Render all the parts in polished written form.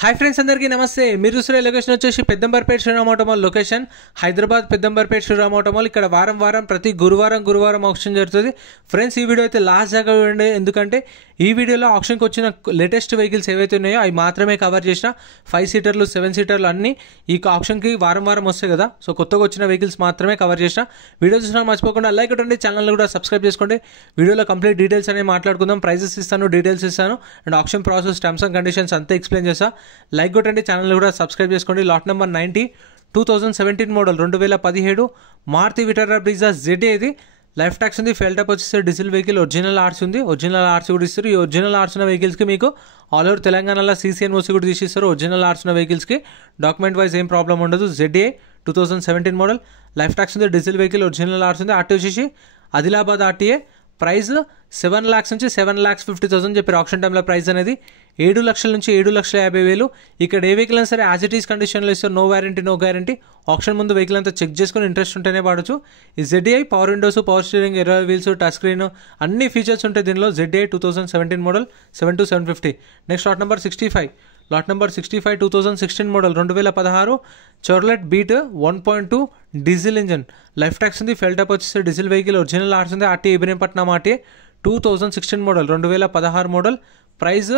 Hi friends, అందరికీ నమస్తే. మీరు చూసిన లొకేషన్ వచ్చేసి Peddamberpet Shriram Automall location, Hyderabad Peddamberpet Shriram Automall. ఇక్కడ వారం ప్రతి గురువారం ఆప్షన్ జరుగుతుంది. ఫ్రెండ్స్, ఈ వీడియో అయితే లాస్ట్ దాకా చూడండి, ఎందుకంటే ఈ వీడియోలో ఆప్షన్కి వచ్చిన లేటెస్ట్ వెహికల్స్ ఏవైతే ఉన్నాయో అవి మాత్రమే కవర్ చేసిన. 5 సీటర్లు 7 సీటర్లు అన్నీ ఈ ఆప్షన్కి వారం వస్తాయి కదా, సో కొత్తగా వచ్చిన వెహికల్స్ మాత్రమే కవర్ చేసిన. వీడియో చూసినా మర్చిపోకుండా లైక్ కొట్టండి, ఛానల్ కూడా సబ్స్క్రైబ్ చేసుకోండి. వీడియోలో కంప్లీట్ డీటెయిల్స్ అనేవి మాట్లాడుకుందాం. ప్రైజెస్ ఇస్తాను, డీటెయిల్స్ ఇస్తాను, and option process, terms and conditions అంతా ఎక్స్ప్లెయిన్ చేస్తా. లైక్ కొట్టండి, ఛానల్ కూడా సబ్స్క్రైబ్ చేసుకోండి. Lot number 90 2017 model 2017 Maruti Vitara Brezza ZA. ఇది లైఫ్ ట్యాక్స్ ఉంది, ఫెల్ టాప్ వచ్చేసి డీజిల్ వెహికల్, ఒరిజినల్ ఆర్సీ ఉంది, ఒరిజినల్ ఆర్సీ కూడా ఇస్తారు. ఈ ఒరిజినల్ ఆర్సీ ఉన్న వెహికల్స్కి మీకు ఆల్ ఓవర్ తెలంగాణలో CCNOC కూడా తీసిస్తారు. ఒరిజినల్ ఆర్సీ ఉన్న వెహికల్స్కి డాక్యుమెంట్ వైజ్ ఏం ప్రాబ్లం ఉండదు. ZA 2017 మోడల్, లైఫ్ ట్యాక్స్ ఉంది, డీజిల్ వెహికల్, ఒరిజినల్ ఆర్సీ ఉంది. ఆర్టీ వచ్చేసి ఆదిలాబాద్ RTA. ప్రైస్ 7 lakhs నుంచి 7,50,000 చెప్పారు. ఆప్షన్ టైంలో ప్రైస్ అనేది 7 లక్షల నుంచి 7,50,000. ఇక్కడ ఏ వెహికల్ అయినా సరే యాజ్ ఇట్ ఈస్ కండిషన్లో ఇస్తారు. No warranty, no guarantee. Option ముందు వెహికల్ అంతా చెక్ చేసుకుని ఇంట్రెస్ట్ ఉంటేనే వాడచ్చు. ఈ ZA power windows, power steering, ఎర్రర్ వీల్స్, టచ్ స్క్రీన్ అన్ని ఫీచర్స్ ఉంటాయి దీనిలో. ZA 2017 model 72750. Next lot number 65. Lot number 65 2016 model 2016 Chevrolet Beat 1.2 diesel engine, life tax ఉంది, ఫెల్ టాప్ వచ్చేసి డీజిల్ వెహికల్, ఒరిజినల్ ఆర్ట్స్ ఉంది. RTA Ibrahimpatnam RTA 2016 model 2016 model. Price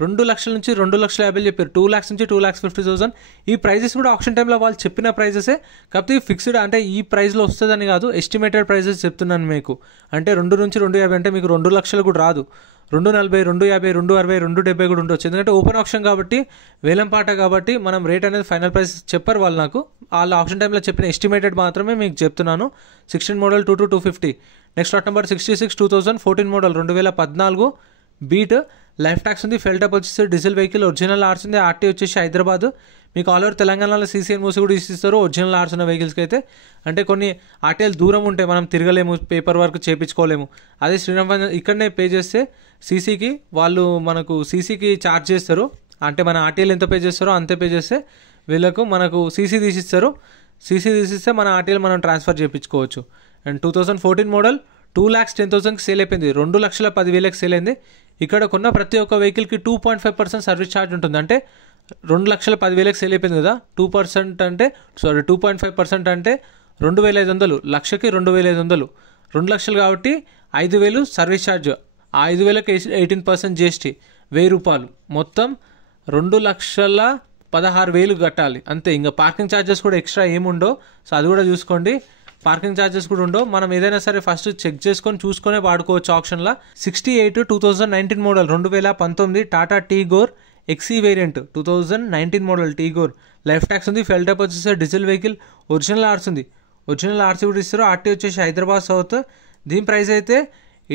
2 లక్షల నుంచి 2,50,000 చెప్పారు. 2 lakhs నుంచి 2,50,000. ఈ ప్రైజెస్ కూడా ఆప్షన్ టైంలో వాళ్ళు చెప్పిన ప్రైజెసే, కాకపోతే ఫిక్స్డ్ అంటే ఈ ప్రైస్లో వస్తుందని కాదు, ఎస్టిమేటెడ్ ప్రైజెస్ చెప్తున్నాను మీకు. అంటే 2 నుంచి 2,50,000 అంటే మీకు 2 లక్షలు కూడా రాదు. 2,40,000, 2,50,000, 2,60,000, 2,70,000 కూడా ఉండొచ్చు. ఎందుకంటే ఓపెన్ ఆప్షన్ కాబట్టి, వేలం పాట కాబట్టి మనం రేట్ అనేది ఫైనల్ ప్రైస్ చెప్పారు వాళ్ళు నాకు. వాళ్ళ ఆప్షన్ టైంలో చెప్పిన ఎస్టిమేటెడ్ మాత్రమే మీకు చెప్తున్నాను. 16 model 2,250. Next lot number 66 2014 model 2014 beat, life tax ఉంది, ఫెల్ టాప్ వచ్చేసి డీజిల్ వెహికల్, ఒరిజినల్ ఆర్ట్స్ ఉంది. RTA వచ్చేసి హైదరాబాద్. మీకు ఆల్ ఓవర్ తెలంగాణలో CCNOC కూడా ఇస్తారు ఒరిజినల్ ఆర్ట్స్ ఉన్న వెహికల్స్కి అయితే. అంటే కొన్ని RTAలు దూరం ఉంటాయి, మనం తిరగలేము, పేపర్ వర్క్ చేయించుకోలేము. అదే శ్రీరామ్ ఇక్కడనే పే చేస్తే CCకి వాళ్ళు మనకు CCకి ఛార్జ్ చేస్తారు. అంటే మన RTAలు ఎంత పే చేస్తారో అంతే పే చేస్తే వీళ్ళకు మనకు CC తీసిస్తారు. CC తీసిస్తే మన RTAలు మనం ట్రాన్స్ఫర్ చేయించుకోవచ్చు. అండ్ 2014 మోడల్ 2,10,000కి సేల్ అయిపోయింది. 2,10,000కి సేల్ అయింది. ఇక్కడ కొన్న ప్రతి ఒక్క వెహికల్కి 2.5% సర్వీస్ ఛార్జ్ ఉంటుంది. అంటే 2,10,000కి సేల్ అయిపోయింది కదా, 2% అంటే 2.5% అంటే 2,500, లక్షకి 2,500, 2 లక్షలు కాబట్టి 5,000 సర్వీస్ ఛార్జ్. ఆ 5,000కి 18% GST, 1,000 రూపాయలు, మొత్తం 2,16,000 కట్టాలి అంతే. ఇంకా పార్కింగ్ ఛార్జెస్ కూడా ఎక్స్ట్రా ఏముండో, సో అది కూడా చూసుకోండి. పార్కింగ్ ఛార్జెస్ కూడా ఉండవు. మనం ఏదైనా సరే ఫస్ట్ చెక్ చేసుకొని చూసుకునే వాడుకోవచ్చు ఆప్షన్లో. 68 2019 model 2019 Tata Tigor XE variant 2019 model Tigor, life tax ఉంది, ఫెల్ టాప్ వచ్చేసి డీజిల్ వెహికల్, ఒరిజినల్ ఆర్ట్స్ ఉంది, ఒరిజినల్ ఆర్సీ కూడా ఇస్తారు. RTA వచ్చేసి హైదరాబాద్ సౌత్. దీని ప్రైస్ అయితే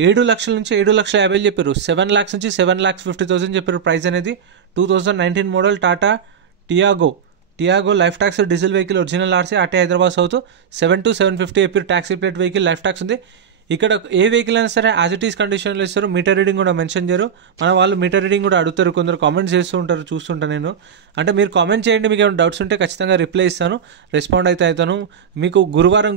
7 లక్షల నుంచి 7,50,000 చెప్పారు. 7 lakhs నుంచి 7,50,000 చెప్పారు ప్రైస్ అనేది. 2019 model Tata Tiago life tax diesel vehicle, original RC, RTA Hyderabad south. 7,2,750 చెప్పారు. Taxi plate vehicle, life tax ఉంది. ఇక్కడ ఏ వెహికల్ అయినా సరే యాజ్ ఇట్ ఈస్ కండిషన్లో ఇస్తారు. మీటర్ రీడింగ్ కూడా మెన్షన్ చేయరు. మన వాళ్ళు మీటర్ రీడింగ్ కూడా అడుగుతారు, కొందరు కామెంట్స్ చేస్తూ ఉంటారు, చూస్తుంటాను నేను. అంటే మీరు కామెంట్ చేయండి, మీకు ఏమైనా డౌట్స్ ఉంటే ఖచ్చితంగా రిప్లై ఇస్తాను, రెస్పాండ్ అయితే అవుతాను. మీకు గురువారం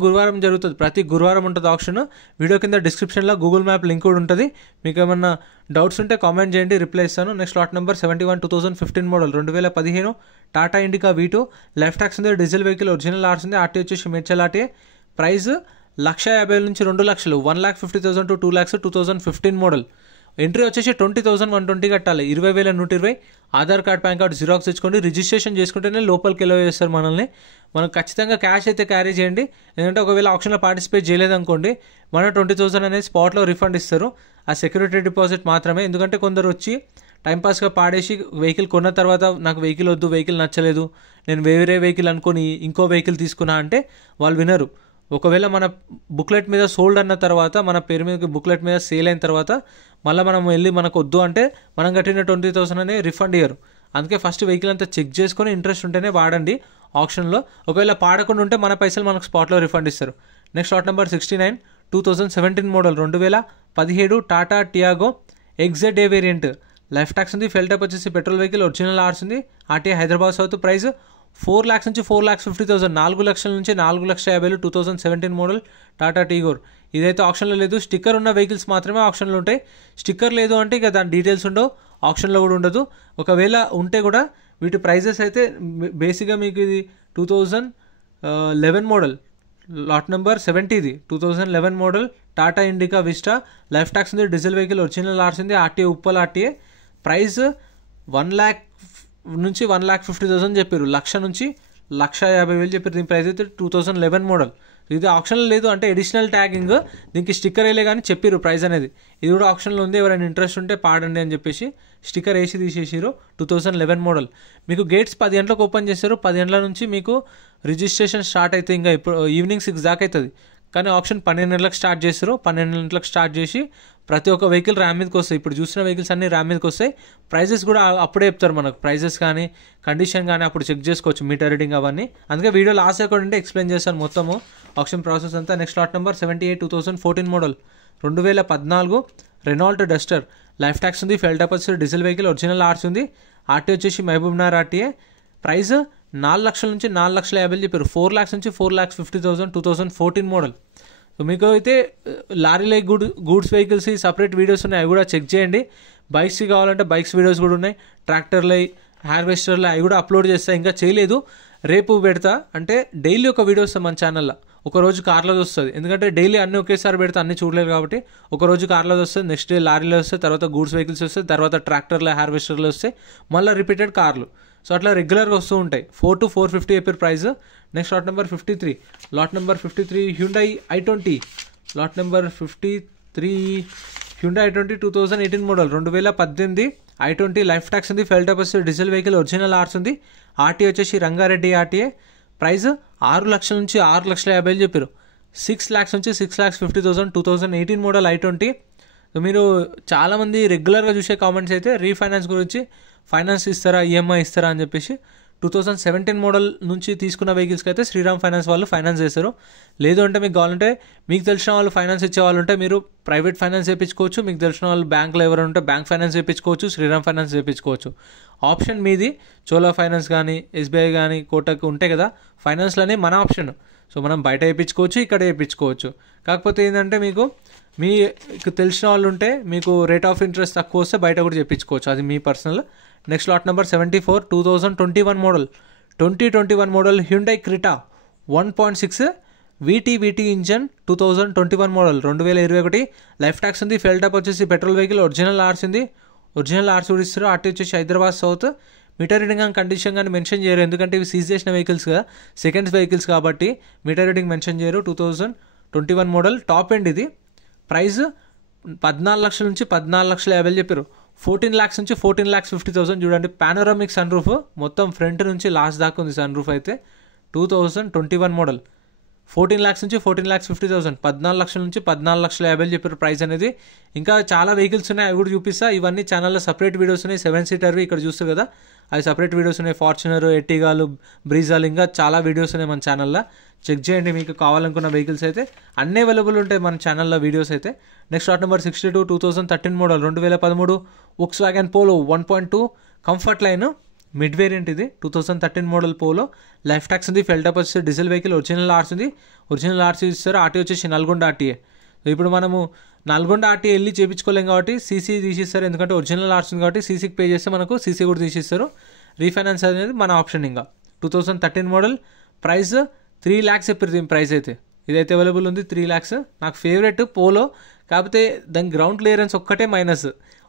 జరుగుతుంది, ప్రతి గురువారం ఉంటుంది ఆప్షన్. వీడియో కింద డిస్క్రిప్షన్లో గూగుల్ మ్యాప్ లింక్ కూడా ఉంటుంది. మీకు ఏమన్నా డౌట్స్ ఉంటే కామెంట్ చేయండి, రిప్లై ఇస్తాను. Next lot number 71 2015 model 2015 Tata indica V2, life tax ఉంది, డీజిల్ వెహికల్, ఒరిజినల్ ఆర్ట్స్ ఉంది. RTA వచ్చేసి మేడ్చల్ RTA. ప్రైస్ 1,50,000 నుంచి 2 లక్షలు, 1,50,000 to 2 lakhs. 2015 మోడల్. ఎంట్రీ వచ్చేసి 20,120 కట్టాలి. 20,120. Aadhaar card, pan card xerox తెచ్చుకోండి. రిజిస్ట్రేషన్ చేసుకుంటేనే లోపలికి ఎలో చేస్తారు మనల్ని. మనం ఖచ్చితంగా క్యాష్ అయితే క్యారీ చేయండి, ఎందుకంటే ఒకవేళ ఆప్షన్లో పార్టిసిపేట్ చేయలేదనుకోండి మన 20,000 అనేది స్పాట్లో రిఫండ్ ఇస్తారు. ఆ సెక్యూరిటీ డిపాజిట్ మాత్రమే. ఎందుకంటే కొందరు వచ్చి టైంపాస్గా పాడేసి వెహికల్ కొన్న తర్వాత నాకు వెహికల్ వద్దు, వెహికల్ నచ్చలేదు, నేను వేరే వెహికల్ అనుకొని ఇంకో వెహికల్ తీసుకున్నా అంటే వాళ్ళు వినరు. ఒకవేళ మన బుక్లెట్ మీద సోల్డ్ అన్న తర్వాత, మన పేరు మీద బుక్లెట్ మీద సేల్ అయిన తర్వాత మళ్ళీ మనం వెళ్ళి మనకు వద్దు అంటే మనం కట్టిన 20,000 అనే రిఫండ్ ఇయ్యరు. అందుకే ఫస్ట్ వెహికల్ అంతా చెక్ చేసుకొని ఇంట్రెస్ట్ ఉంటేనే వాడండి ఆప్షన్లో. ఒకవేళ పాడకుండా ఉంటే మన పైసలు మనకు స్పాట్లో రిఫండ్ ఇస్తారు. Next lot number 69 2017 model 2017 Tata Tiago XZA variant, life tax ఉంది, ఫెల్ టాప్ వచ్చేసి పెట్రోల్ వెహికల్, ఒరిజినల్ ఆర్ట్స్ ఉంది. RTA Hyderabad south. Price 4 lakhs నుంచి 4,50,000, 4 లక్షల నుంచి 4,50,000. 2017 మోడల్ టాటా టీగోర్. ఇదైతే ఆప్షన్లో లేదు. స్టిక్కర్ ఉన్న వెహికల్స్ మాత్రమే ఆప్షన్లో ఉంటాయి. స్టిక్కర్ లేదు అంటే ఇక దాని డీటెయిల్స్ ఉండవు, ఆప్షన్లో కూడా ఉండదు. ఒకవేళ ఉంటే కూడా వీటి ప్రైజెస్ అయితే బేసిక్గా మీకు ఇది 2011 మోడల్, లాట్ నెంబర్ 70, ఇది 2011 model Tata indica vista, life tax ఉంది, డీజిల్ వెహికల్, ఒరిజినల్ ఆర్స్ ఉంది, RTA Uppal RTA. Price 1 lakh నుంచి 1,50,000 చెప్పారు, 1,00,000 నుంచి 1,50,000 చెప్పారు. దీని ప్రైస్ అయితే 2011 మోడల్. ఇది ఆప్షన్లో లేదు, అంటే ఎడిషనల్ ట్యాగింగ్, దీనికి స్టిక్కర్ వేయలే కానీ చెప్పారు ప్రైస్ అనేది. ఇది కూడా ఆప్షన్లో ఉంది, ఎవరైనా ఇంట్రెస్ట్ ఉంటే పాడండి అని చెప్పేసి స్టిక్కర్ వేసి తీసేసారు. 2011 మోడల్. మీకు గేట్స్ 10 గంటలకు ఓపెన్ చేస్తారు, 10 గంటల నుంచి మీకు రిజిస్ట్రేషన్ స్టార్ట్ అయితే ఇంకా ఇప్పుడు ఈవినింగ్ 6 దాకా అవుతుంది. కానీ ఆప్షన్ 12 గంటలకు స్టార్ట్ చేస్తారు. 12 గంటలకు స్టార్ట్ చేసి ప్రతి ఒక్క వెహికల్ ర్యామ్ మీదకి వస్తాయి. ఇప్పుడు చూసిన వెహికల్స్ అన్ని ర్యామ్ మీదకి వస్తాయి. ప్రైజెస్ కూడా అప్పుడే చెప్తారు మనకు, ప్రైజెస్ కానీ కండిషన్ కానీ అప్పుడు చెక్ చేసుకోవచ్చు, మీటర్ రీడింగ్ అవన్నీ. అందుకే వీడియో లాస్ట్ అకౌంట్ ఉంటే ఎక్స్ప్లెయిన్ చేస్తాను మొత్తము ఆప్షన్ ప్రాసెస్ అంతా. Next lot number 78, 2014 model, 2014 Renault Duster, life tax ఉంది, ఫెల్ టాపర్స్, డీజిల్ వెహికల్, ఒరిజినల్ ఆర్స్ ఉంది, ఆర్టీ వచ్చేసి మహబూబ్నగర్ ఆర్టీఏ. ప్రైస్ 4 లక్షల నుంచి 4,50,000 చెప్పారు, 4 lakhs నుంచి 4,50,000, 2014 మోడల్. సో మీకు అయితే lorry like goods vehicles separate videos ఉన్నాయి, అవి కూడా చెక్ చేయండి. బైక్స్ కావాలంటే బైక్స్ వీడియోస్ కూడా ఉన్నాయి, ట్రాక్టర్లై, హార్వెస్టర్లు అవి కూడా అప్లోడ్ చేస్తా. ఇంకా చేయలేదు, రేపు పెడతా. అంటే డైలీ ఒక వీడియో వస్తుంది మన ఛానల్లో, ఒకరోజు కార్లో వస్తుంది. ఎందుకంటే డైలీ అన్ని ఒకేసారి పెడితే అన్ని చూడలేదు కాబట్టి ఒకరోజు కార్లో వస్తుంది, నెక్స్ట్ డే లారీలో వస్తాయి, తర్వాత గూడ్స్ వెహికల్స్ వస్తాయి, తర్వాత ట్రాక్టర్లు, హార్వెస్టర్లు వస్తాయి, మళ్ళీ రిపీటెడ్ కార్లు. సో అట్లా రెగ్యులర్గా వస్తూ ఉంటాయి. 4 to 450 చెప్పారు price. Next lot number 53, lot number 53 Hyundai i20, lot number 53 Hyundai i20 2018 model, 2018 i20, life tax ఉంది, ఫెల్ టాపర్స్, డీజిల్ వెహికల్, ఒరిజినల్ ఆర్స్ ఉంది, ఆర్టీ వచ్చేసి రంగారెడ్డి ఆర్టీఏ. ప్రైస్ 6 లక్షల నుంచి 6,50,000 చెప్పారు, 6 lakhs నుంచి 6,50,000, 2018 మోడల్ i20. మీరు చాలామంది రెగ్యులర్గా చూసే కామెంట్స్ అయితే రీఫైనాన్స్ గురించి, ఫైనాన్స్ ఇస్తారా, ఈఎంఐ ఇస్తారా అని చెప్పేసి. 2017 మోడల్ నుంచి తీసుకున్న వెహికల్స్కి అయితే శ్రీరామ్ ఫైనాన్స్ వాళ్ళు ఫైనాన్స్ చేస్తారు. లేదు అంటే మీకు కావాలంటే, మీకు తెలిసిన వాళ్ళు ఫైనాన్స్ ఇచ్చే వాళ్ళు ఉంటే మీరు ప్రైవేట్ ఫైనాన్స్ చేయించుకోవచ్చు, మీకు తెలిసిన వాళ్ళు బ్యాంక్లో ఎవరు ఉంటే బ్యాంక్ ఫైనాన్స్ చేయించుకోవచ్చు, శ్రీరామ్ ఫైనాన్స్ చేయించుకోవచ్చు. ఆప్షన్ మీది. చోలా ఫైనాన్స్ కానీ, ఎస్బీఐ కానీ, కోటక్ ఉంటాయి కదా ఫైనాన్స్లోనే మన ఆప్షన్. సో మనం బయట వేయించుకోవచ్చు, ఇక్కడ వేయించుకోవచ్చు. కాకపోతే ఏంటంటే మీకు తెలిసిన వాళ్ళు ఉంటే మీకు రేట్ ఆఫ్ ఇంట్రెస్ట్ తక్కువ వస్తే బయట కూడా చెప్పించుకోవచ్చు, అది మీ personal. Next lot number 74, 2021 model, 2021 model Hyundai Creta 1.6 VT engine, 2021 model, 2021. Life tax ఉంది, ఫెల్ టాప్ వచ్చేసి పెట్రోల్ వెహికల్, ఒరిజినల్ ఆర్స్ ఉంది, ఒరిజినల్ ఆర్స్ కూడా ఇస్తారు. ఆర్టీ వచ్చేసి Hyderabad south. Meter reading and condition కానీ మెన్షన్ చేయరు, ఎందుకంటే ఇవి సీజ్ చేసిన వెహికల్స్ కదా, సెకండ్స్ వెహికల్స్ కాబట్టి మీటర్ రీడింగ్ మెన్షన్ చేయరు. 2021 మోడల్, టాప్ ఎండ్ ఇది. ప్రైస్ 14 లక్షల నుంచి 14,50,000 చెప్పారు, 14 lakhs నుంచి 14,50,000. చూడండి, పానోరామిక్ సన్ రూఫ్, మొత్తం ఫ్రంట్ నుంచి లాస్ట్ దాకా ఉంది సన్ రూఫ్ అయితే. 2021 మోడల్, 14 lakhs నుంచి 14,50,000, 14 లక్షల నుంచి 14,50,000 చెప్పారు ప్రైస్ అనేది. ఇంకా చాలా వెహికల్స్ ఉన్నాయి, అవి కూడా చూపిస్తా. ఇవన్నీ ఛానల్లో సపరేట్ వీడియోస్ ఉన్నాయి, 7 సీటర్వి ఇక్కడ చూస్తారు కదా, అవి సపరేట్ వీడియోస్ ఉన్నాయి. ఫార్చునర్, ఎర్టిగాలు, బ్రీజాలు, ఇంకా చాలా వీడియోస్ ఉన్నాయి మన ఛానల్లో, చెక్ చేయండి. మీకు కావాలనుకున్న వెహికల్స్ అయితే అన్నీ అవైలబుల్ ఉంటాయి మన ఛానల్లో వీడియోస్ అయితే. Next lot number 62, 2013 model, 2013 Volkswagen polo 1.2 comfort line mid variant ఇది. 2013 మోడల్ పోలో, లైఫ్ ట్యాక్స్ ఉంది, ఫెల్ టాప్ వచ్చేసి డీజిల్ వెహికల్, ఒరిజినల్ ఆర్స్ ఉంది, ఒరిజినల్ ఆర్సీ ఇస్తారు. ఆర్టీ వచ్చేసి నల్గొండ ఆర్టీఏ. ఇప్పుడు మనము నల్గొండ ఆర్టీఏ వెళ్ళి చేయించుకోలేం కాబట్టి సీసీ తీసిస్తారు, ఎందుకంటే ఒరిజినల్ ఆర్స్ ఉంది కాబట్టి సీసీకి పే చేస్తే మనకు సీసీ కూడా తీసిస్తారు. రీఫైనాన్స్ అనేది మన ఆప్షన్. ఇంకా 2013 మోడల్, ప్రైస్ 3 lakhs చెప్పారు దీని ప్రైస్ అయితే. ఇదైతే అవైలబుల్ ఉంది 3 lakhs. నాకు ఫేవరెట్ పోలో, కాకపోతే దాని గ్రౌండ్ క్లియరెన్స్ ఒక్కటే మైనస్.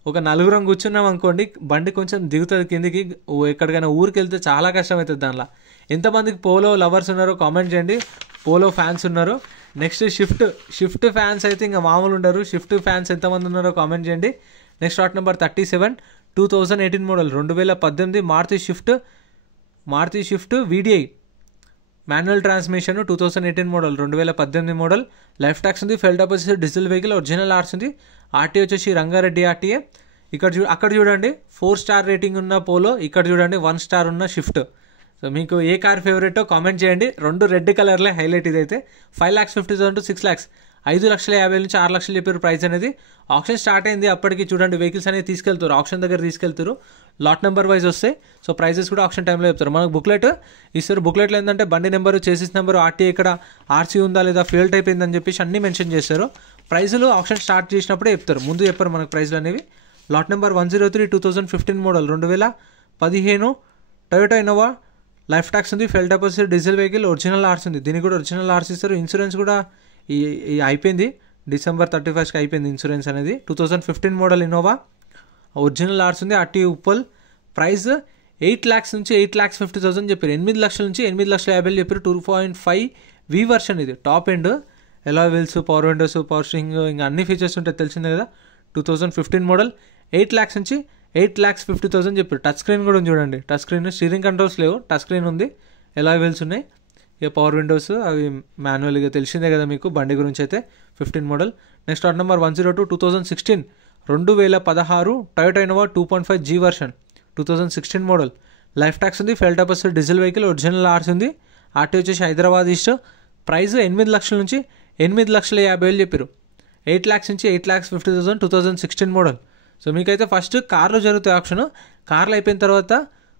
ఒక నలుగురం కూర్చున్నాం అనుకోండి, బండి కొంచెం దిగుతుంది కిందికి, ఎక్కడికైనా ఊరికి వెళ్తే చాలా కష్టం అవుతుంది దానిలో. ఎంతమందికి పోలో లవర్స్ ఉన్నారో కామెంట్ చేయండి, పోలో ఫ్యాన్స్ ఉన్నారు. నెక్స్ట్ షిఫ్ట్ ఫ్యాన్స్ అయితే ఇంకా మామూలు ఉండరు. షిఫ్ట్ ఫ్యాన్స్ ఎంతమంది ఉన్నారో కామెంట్ చేయండి. Next lot number 37, 2018 model, 2018 Maruti Swift VDI manual transmission, 2018 model, 2018 model. Life tax ఉంది, ఫెల్ టాప్ వచ్చేసి డీజిల్ వెహికల్, ఒరిజినల్ ఆర్స్ ఉంది, ఆర్టీ వచ్చేసి రంగారెడ్డి ఆర్టీఏ. అక్కడ చూడండి 4 star రేటింగ్ ఉన్న పోలో, ఇక్కడ చూడండి 1 star ఉన్న షిఫ్ట్. సో మీకు ఏ కార్ ఫేవరెటో కామెంట్ చేయండి. 2 రెడ్ కలర్లే హైలైట్. ఇదైతే 5,50,000 to 6 lakhs, 5,50,000 నుంచి 6 లక్షలు చెప్పారు ప్రైస్ అనేది. ఆప్షన్ స్టార్ట్ అయింది, అప్పటికి చూడండి వెహికల్స్ అనేది తీసుకెళ్తారు, ఆప్షన్ దగ్గర తీసుకెళ్తారు, లాట్ నెంబర్ వైజ్ వస్తాయి. సో ప్రైజెస్ కూడా ఆప్షన్ టైంలో చెప్తారు. మనకు బుక్లెట్ ఇస్తారు, బుక్లెట్లో ఏంటంటే బండి నెంబరు, చేసిస్ నెంబరు, ఆర్టీ ఇక్కడ ఆర్సీ ఉందా లేదా, ఫ్యూయల్ టైప్ ఏందని చెప్పేసి అన్నీ మెన్షన్ చేస్తారు. ప్రైజులు ఆప్షన్ స్టార్ట్ చేసినప్పుడే చెప్తారు, ముందు చెప్పారు మనకు ప్రైజ్లు అనేవి. Lot number 103, 2015 model, 2015 Toyota Innova life tax ఉంది, ఫెల్ డెపాజిట్, డీజిల్ వెహికల్, ఒరిజినల్ ఆర్స్ ఉంది. దీనికి కూడా ఒరిజినల్ ఆర్స్ ఇస్తారు. ఇన్సూరెన్స్ కూడా ఈ అయిపోయింది, December 31st అయిపోయింది ఇన్సూరెన్స్ అనేది. 2015 మోడల్ ఇన్నోవా, ఒరిజినల్ ఆర్స్ ఉంది. ఆర్టీ ఉప్పల్. ప్రైస్ 8 lakhs నుంచి 8,50,000 చెప్పారు. 8 లక్షల నుంచి 8,50,000 చెప్పారు. 2.5V వర్షన్ ఇది, టాప్ ఎండ్. ఎలా wheels, power windows, power steering, ఇంకా అన్ని ఫీచర్స్ ఉంటాయి తెలిసిందే కదా. 2015 మోడల్ 8 lakhs నుంచి 8,50,000 చెప్పారు. టచ్ స్క్రీన్ కూడా ఉంది చూడండి, టచ్ స్క్రీన్. స్టీరింగ్ కంట్రోల్స్ లేవు, టచ్ స్క్రీన్ ఉంది. ఎలా వీల్స్ ఉన్నాయి, ఇక పవర్ విండోస్ అవి మాన్యువల్గా తెలిసిందే కదా మీకు బండి గురించి అయితే. 15 model. Next lot number 102 2016 2016 Toyota Innova 2.5G version, 2016 model. Life tax ఉంది, ఫెల్ డెపాజిట్, డీజిల్ వెహికల్, ఒరిజినల్ ఆర్స్ ఉంది. ఆర్టీ వచ్చేసి హైదరాబాద్ ఈస్ట్. ప్రైస్ 8 లక్షల నుంచి 8,50,000 చెప్పారు. 8 lakhs నుంచి 8,50,000 2016 మోడల్. సో మీకైతే ఫస్ట్ కార్లు జరుగుతాయి ఆప్షన్. కార్లు అయిపోయిన తర్వాత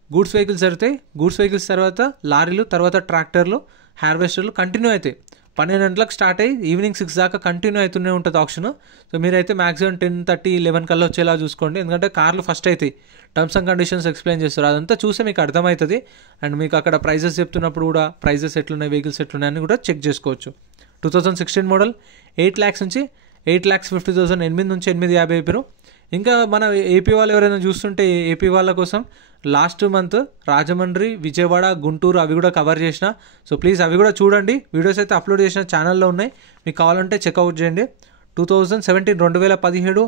గూడ్స్ వెహికల్స్ జరుగుతాయి. గూడ్స్ వెహికల్స్ తర్వాత లారీలు, తర్వాత ట్రాక్టర్లు, హార్వెస్టర్లు కంటిన్యూ అవుతాయి. 12 గంటలకు స్టార్ట్ అయ్యి ఈవినింగ్ 6 దాకా కంటిన్యూ అవుతూనే ఉంటుంది ఆప్షన్. సో మీరైతే మ్యాక్సిమం 10:30, 11 కల్లా వచ్చేలా చూసుకోండి. ఎందుకంటే కార్లు ఫస్ట్ అవుతాయి, టర్మ్స్ అండ్ కండిషన్స్ ఎక్స్ప్లెయిన్ చేస్తారు. అదంతా చూస్తే మీకు అర్థమవుతుంది. అండ్ మీకు అక్కడ ప్రైజెస్ చెప్తున్నప్పుడు కూడా ప్రైజెస్ ఎట్లున్నాయి, వెహికల్స్ ఎట్లున్నాయని కూడా చెక్ చేసుకోవచ్చు. 2016 మోడల్ 8 lakhs నుంచి 8,50,000, 8 నుంచి 8,50,000 చెప్పారు. ఇంకా మన ఏపీ వాళ్ళు ఎవరైనా చూస్తుంటే ఏపీ వాళ్ళ కోసం లాస్ట్ మంత్ రాజమండ్రి, విజయవాడ, గుంటూరు అవి కూడా కవర్ చేసిన. సో ప్లీజ్ అవి కూడా చూడండి. వీడియోస్ అయితే అప్లోడ్ చేసిన ఛానల్లో ఉన్నాయి, మీకు కావాలంటే చెక్అవుట్ చేయండి. 2017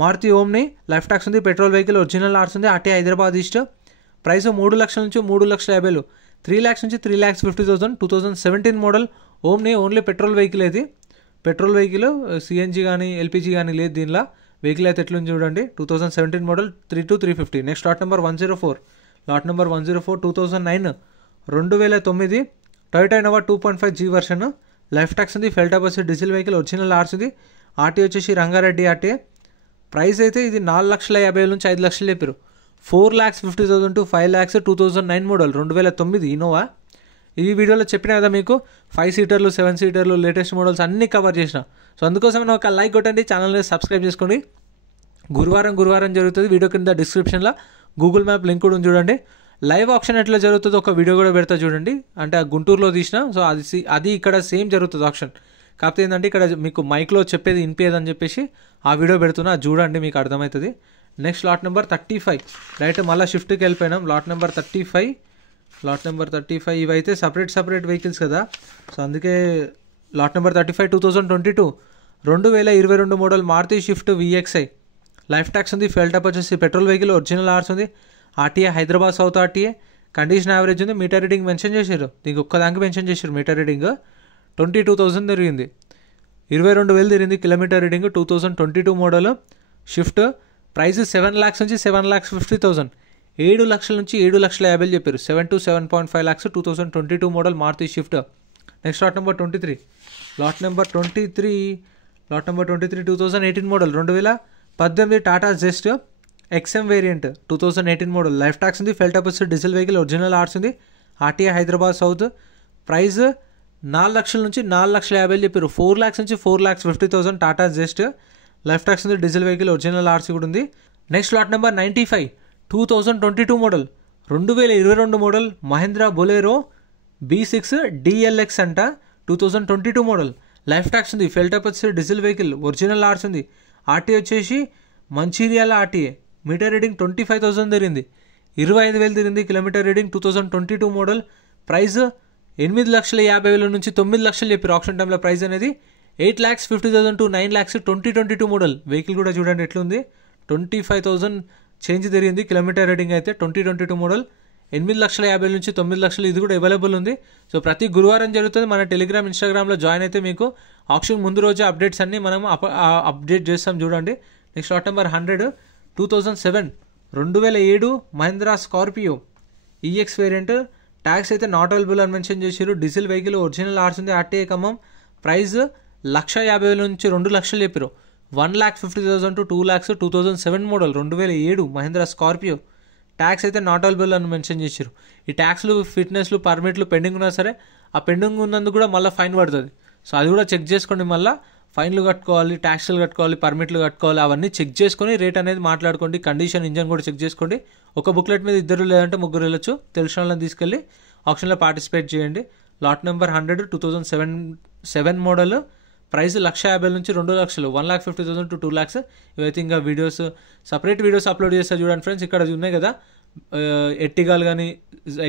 మారుతి ఓమ్ని లైఫ్ ట్యాక్స్ ఉంది, పెట్రోల్ వెహికల్, ఒరిజినల్ ఆర్స్ ఉంది. RT Hyderabad east. ప్రైస్ 3 లక్షల నుంచి 3,50,000, 3 lakhs నుంచి 3,50,000. 2017 model omni, only petrol vehicle ఇది. పెట్రోల్ వెహికల్, సిఎన్జీ కానీ ఎల్పిజి కానీ లేదు దీనిలో. వెహికల్ అయితే ఎట్లుంది చూడండి. 2017 model 3,350. Next lot number 104 2009 Toyota Innova 2.5G version. Life tax ఉంది, ఫెల్ డెపాజిట్, డీజిల్ వెహికల్, ఒరిజినల్ ఆర్స్ ఉంది. ఆర్టీ వచ్చేసి రంగారెడ్డి ఆర్టీ. ప్రైస్ అయితే ఇది 4,50,000 నుంచి 5 లక్షలు చెప్పారు. 4,50,000 to 5 lakhs. 2009 model 2009 Innova. ఈ వీడియోలో చెప్పినా కదా మీకు 5 సీటర్లు, 7 సీటర్లు, లేటెస్ట్ మోడల్స్ అన్నీ కవర్ చేసిన. సో అందుకోసం ఒక లైక్ కొట్టండి, ఛానల్ని సబ్స్క్రైబ్ చేసుకోండి. గురువారం జరుగుతుంది. వీడియో కింద డిస్క్రిప్షన్లో గూగుల్ మ్యాప్ లింక్ కూడా చూడండి. లైవ్ ఆప్షన్ ఎట్లా జరుగుతుందో ఒక వీడియో కూడా పెడతా చూడండి. అంటే ఆ గుంటూరులో తీసిన. సో అది ఇక్కడ సేమ్ జరుగుతుంది ఆప్షన్. కాకపోతే ఏంటంటే ఇక్కడ మీకు మైక్లో చెప్పేది వినిపించదని చెప్పేసి ఆ వీడియో పెడుతున్నా, చూడండి మీకు అర్థమవుతుంది. నెక్స్ట్ లాట్ నెంబర్ 35 రైట్ మళ్ళీ షిఫ్ట్కి వెళ్ళిపోయినాం. లాట్ నెంబర్ 35 ఇవైతే సపరేట్ వెహికల్స్ కదా. సో అందుకే lot number 35 2022 model Maruti Swift VXI. Life tax ఉంది, ఫెల్ డెపాజిట్ వచ్చేసి పెట్రోల్ వెహికల్, ఒరిజినల్ ఆర్స్ ఉంది. RTA Hyderabad south RTA. Condition average ఉంది. మీటర్ రీడింగ్ మెన్షన్ చేశారు, దీనికి ఒక్కదానికి మెన్షన్ చేశారు. మీటర్ రీడింగ్ 22,000 తిరిగింది, 22,000 తిరిగింది kilometre reading. 2022 model Swift. Price 7 lakhs నుంచి 7,50,000, 7 లక్షల నుంచి 7,50,000 చెప్పారు. 7 to 7.5 lakhs. 2022 model Maruti Swift. Next lot number 23 2018 model 2018 Tata Zest XM variant 2018 model. Life tax ఉంది, ఫెల్ డెపాజిట్, డీజిల్ వెహికల్, ఒరిజినల్ ఆర్స్ ఉంది. RTA Hyderabad south. ప్రైస్ 4 లక్షల నుంచి 4,50,000 చెప్పారు. 4 lakhs నుంచి 4,50,000 టాటా జెస్ట్. లైఫ్ ట్యాక్స్ ఉంది, డీజిల్ వెహికల్, ఒరిజినల్ ఆర్సీ కూడా ఉంది. Next lot number 95 2022 model 2022 model Mahindra Bolero B6 DLX అంట. 2022 మోడల్. లైఫ్ ట్యాక్స్ ఉంది, ఫెల్ డెపాజిట్, డీజిల్ వెహికల్, ఒరిజినల్ ఆర్స్ ఉంది. ఆర్టీ వచ్చేసి మంచిర్యాల ఆర్టీఏ. మీటర్ రీడింగ్ 25,000 తిరిగింది, 25,000 తిరిగింది కిలోమీటర్ రీడింగ్. 2022 మోడల్. ప్రైస్ 8,50,000 నుంచి 9 లక్షలు చెప్పారు ఆప్షన్ టైంలో. ప్రైస్ అనేది 8,50,000 to 9 lakhs. 2022 మోడల్. వెహికల్ కూడా చూడండి ఎట్లుంది, 25,000 చేంజ్ తిరిగింది కిలోమీటర్ రీడింగ్ అయితే. 2022 మోడల్. 8,50,000 నుంచి 9 లక్షలు. ఇది కూడా అవైలబుల్ ఉంది. సో ప్రతి గురువారం జరుగుతుంది. మన టెలిగ్రామ్, ఇన్స్టాగ్రామ్లో జాయిన్ అయితే మీకు ఆప్షన్ ముందు రోజు అప్డేట్స్ అన్నీ మనం అప్డేట్ చేస్తాం చూడండి. Next lot number 100 2007 Mahindra Scorpio EX variant. Tax అయితే నాట్ అవైలబుల్ అని మెన్షన్ చేశారు. డీజిల్ వెహికల్, ఒరిజినల్ ఆర్స్ ఉంది. ఆర్టీఏ ఖమ్మం. ప్రైస్ 1,50,000 నుంచి 2 లక్షలు చెప్పారు. 1,50,000 to 2 lakhs. 2007 model 2007 Mahindra Scorpio. Tax అయితే నాట్ అవైలబుల్ అని మెన్షన్ చేశారు. ఈ ట్యాక్స్లు, ఫిట్నెస్లు, పర్మిట్లు పెండింగ్ ఉన్నా సరే ఆ పెండింగ్ ఉన్నందుకు కూడా మళ్ళీ ఫైన్ పడుతుంది. సో అది కూడా చెక్ చేసుకోండి. మళ్ళీ ఫైన్లు కట్టుకోవాలి, ట్యాక్స్లు కట్టుకోవాలి, పర్మిట్లు కట్టుకోవాలి, అవన్నీ చెక్ చేసుకొని రేట్ అనేది మాట్లాడుకోండి. కండిషన్, ఇంజన్ కూడా చెక్ చేసుకోండి. ఒక బుక్లెట్ మీద 2 లేదంటే 3 వెళ్ళొచ్చు. తెలిసిన వాళ్ళని తీసుకెళ్ళి ఆప్షన్లో పార్టిసిపేట్ చేయండి. లాట్ నెంబర్ 100 2007 మోడల్, ప్రైస్ 1,50,000 నుంచి 2,00,000, 1,50,000 to 2,00,000. ఇవైతే ఇంకా వీడియోస్ సపరేట్ వీడియోస్ అప్లోడ్ చేస్తారు చూడండి ఫ్రెండ్స్. ఇక్కడ ఉన్నాయి కదా ఎర్టిగాలు కానీ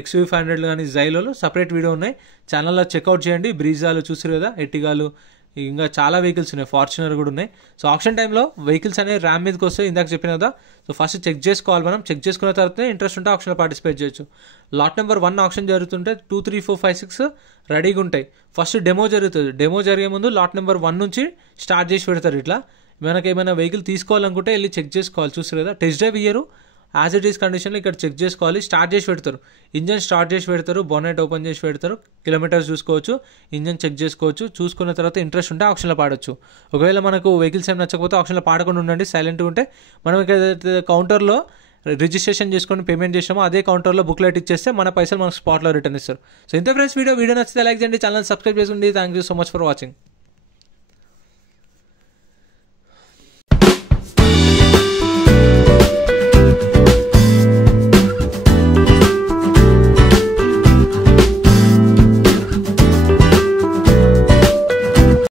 XUV500 కానీ జైలోలో సపరేట్ వీడియో ఉన్నాయి, ఛానల్లో చెక్అవుట్ చేయండి. బ్రీజాలు చూసారు కదా, ఎర్టిగాలు, ఇంకా చాలా వెహికల్స్ ఉన్నాయి, ఫార్చునర్ కూడా ఉన్నాయి. సో ఆప్షన్ టైంలో వెహికల్స్ అనేవి ర్యామ్ మీదకి వస్తాయి, ఇందాక చెప్పిన కదా. సో ఫస్ట్ చెక్ చేసుకోవాలి, మనం చెక్ చేసుకున్న తర్వాత ఇంట్రెస్ట్ ఉంటే ఆప్షన్లో పార్టిసిపేట్ చేయొచ్చు. లాట్ నెంబర్ 1 ఆప్షన్ జరుగుతుంటే 2, 3, 4, 5, 6 రెడీగా ఉంటాయి. ఫస్ట్ డెమో జరుగుతుంది. డెమో జరిగే ముందు లాట్ నెంబర్ 1 నుంచి స్టార్ట్ చేసి పెడతారు. ఇట్లా మనకి ఏమైనా వెహికల్ తీసుకోవాలనుకుంటే వెళ్ళి చెక్ చేసుకోవాలి. చూస్తారు కదా, టెస్ట్ డ్రైవ్ ఇయ్యరు, యాజ్ ఇట్ ఈస్ కండిషన్లో ఇక్కడ చెక్ చేసుకోవాలి. స్టార్ట్ చేసి పెడతారు, ఇంజన్ స్టార్ట్ చేసి పెడతారు, బోనెట్ ఓపెన్ చేసి పెడతారు, కిలోమీటర్స్ చూసుకోవచ్చు, ఇంజన్ చెక్ చేసుకోవచ్చు. చూసుకున్న తర్వాత ఇంట్రెస్ట్ ఉంటే ఆప్షన్లో పాడొచ్చు. ఒకవేళ మనకు వెహికల్స్ ఏం నచ్చకపోతే ఆప్షన్లో పాడకుండా ఉండండి, సైలెంట్గా ఉంటే. మనం ఏదైతే కౌంటర్లో రిజిస్ట్రేషన్ చేసుకొని పేమెంట్ చేసామో అదే కౌంటర్లో బుక్లెట్ ఇచ్చేస్తే మన పైసలు మనకు స్పాట్లో రిటర్న్ ఇస్తారు. సో ఇంత ఫ్రెండ్స్, వీడియో నచ్చితే లైక్ చేయండి, ఛానల్ సబ్స్క్రైబ్ చేసుకోండి. Thank you so much for watching.